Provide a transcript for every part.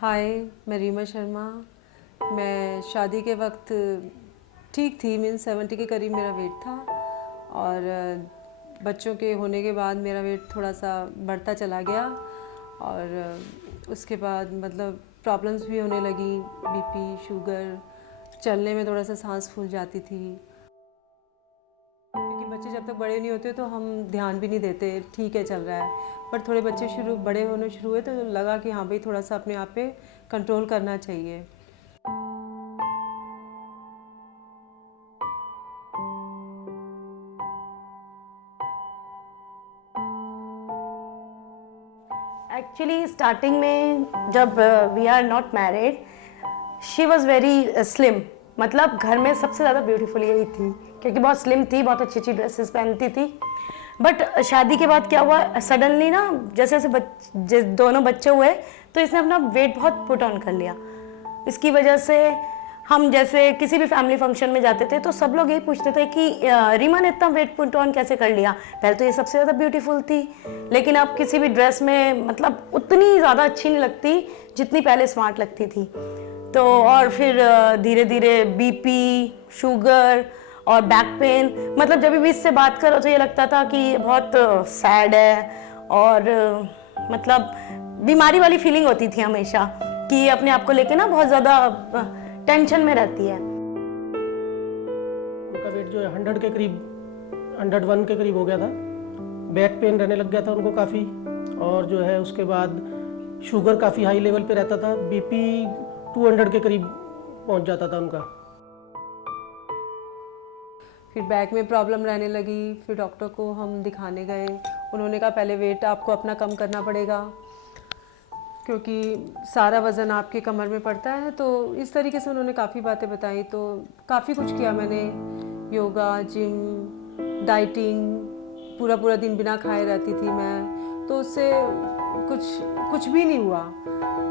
हाय, मैं रीमा शर्मा। मैं शादी के वक्त ठीक थी, मीन 70 के करीब मेरा वेट था और बच्चों के होने के बाद मेरा वेट थोड़ा सा बढ़ता चला गया और उसके बाद मतलब प्रॉब्लम्स भी होने लगी, बीपी, शुगर, चलने में थोड़ा सा सांस फूल जाती थी। क्योंकि बच्चे जब तक बड़े नहीं होते तो हम ध्यान भी नहीं देते, ठीक है चल रहा है, पर थोड़े बच्चे बड़े होने शुरू हुए तो लगा कि हाँ भाई थोड़ा सा अपने आप पे कंट्रोल करना चाहिए। एक्चुअली स्टार्टिंग में जब we are not married she was very slim, मतलब घर में सबसे ज़्यादा ब्यूटीफुल यही थी क्योंकि बहुत स्लिम थी, बहुत अच्छी अच्छी ड्रेसेस पहनती थी। बट शादी के बाद क्या हुआ, सडनली ना जैसे जैसे दोनों बच्चे हुए तो इसने अपना वेट बहुत पुट ऑन कर लिया। इसकी वजह से हम जैसे किसी भी फैमिली फंक्शन में जाते थे तो सब लोग यही पूछते थे कि रीमा ने इतना वेट पुट ऑन कैसे कर लिया। पहले तो ये सबसे ज़्यादा ब्यूटीफुल थी, लेकिन अब किसी भी ड्रेस में मतलब उतनी ज़्यादा अच्छी नहीं लगती जितनी पहले स्मार्ट लगती थी। तो और फिर धीरे धीरे बीपी, शुगर और बैक पेन, मतलब जब भी इससे बात करो तो ये लगता था कि ये बहुत सैड है और मतलब बीमारी वाली फीलिंग होती थी हमेशा कि अपने आप को लेके ना बहुत ज़्यादा टेंशन में रहती है। उनका वेट जो है 100 के करीब, 101 के करीब हो गया था। बैक पेन रहने लग गया था उनको काफ़ी, और जो है उसके बाद शुगर काफ़ी हाई लेवल पे रहता था, बीपी 200 के करीब पहुंच जाता था उनका। फिर बैक में प्रॉब्लम रहने लगी, फिर डॉक्टर को हम दिखाने गए। उन्होंने कहा पहले वेट आपको अपना कम करना पड़ेगा क्योंकि सारा वज़न आपके कमर में पड़ता है। तो इस तरीके से उन्होंने काफ़ी बातें बताई, तो काफ़ी कुछ किया मैंने, योगा, जिम, डाइटिंग, पूरा पूरा दिन बिना खाए रहती थी मैं, तो उससे कुछ भी नहीं हुआ।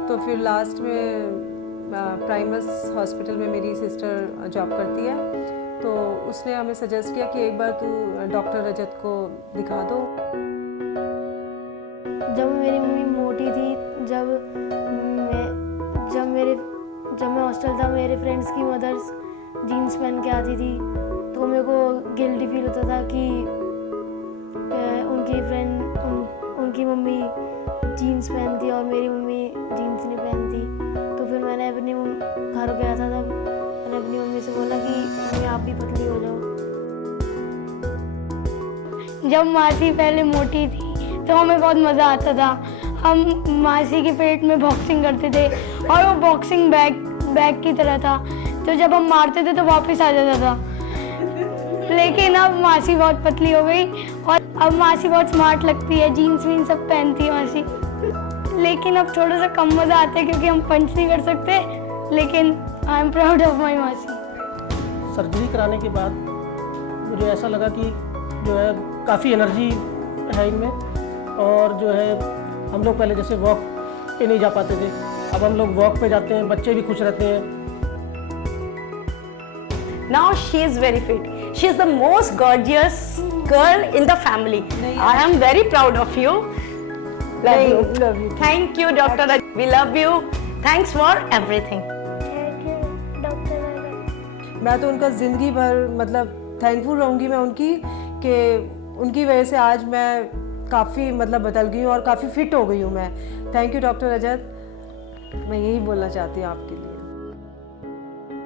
तो फिर लास्ट में प्राइमस हॉस्पिटल में मेरी सिस्टर जॉब करती है, तो उसने हमें सजेस्ट किया कि एक बार तू डॉक्टर रजत को दिखा दो। जब मेरी मम्मी मोटी थी, जब मैं हॉस्टल था, मेरे फ्रेंड्स की मदर्स जीन्स पहन के आती थी तो मेरे को गिल्टी फील होता था कि उनकी मम्मी जीन्स पहनती और मेरी मम्मी जीन्स नहीं पहनती। तो फिर मैंने अपने घर गया था, तब मैंने अपनी मम्मी से बोला कि मम्मी आप भी पतली हो जाओ। जब मासी पहले मोटी थी तो हमें बहुत मज़ा आता था। हम मासी के पेट में बॉक्सिंग करते थे और वो बॉक्सिंग बैग की तरह था, तो जब हम मारते थे तो वापस आ जाता था। लेकिन अब मासी बहुत पतली हो गई और अब मासी बहुत स्मार्ट लगती है, जीन्स वीन्स सब पहनती है मासी। लेकिन अब थोड़ा सा कम मज़ा आता है क्योंकि हम पंच नहीं कर सकते, लेकिन I am proud of my मासी। सर्जरी कराने के बाद मुझे ऐसा लगा कि जो है काफ़ी एनर्जी है इनमें, और जो है हम लोग पहले जैसे वॉक पे नहीं जा पाते थे, अब हम लोग वॉक पे जाते हैं, बच्चे भी खुश रहते हैं। Now she is very fit. She is the most gorgeous girl in the family. I am very proud of you. Love you. Thank you, Dr. Raj. We love you. Thanks for everything. मैं तो उनका ज़िंदगी भर मतलब thankful रहूँगी मैं उनकी, कि उनकी वजह से आज मैं काफ़ी मतलब बदल गई हूँ और काफ़ी फिट हो गई हूँ मैं। थैंक यू डॉक्टर रजत, मैं यही बोलना चाहती हूँ आपके लिए।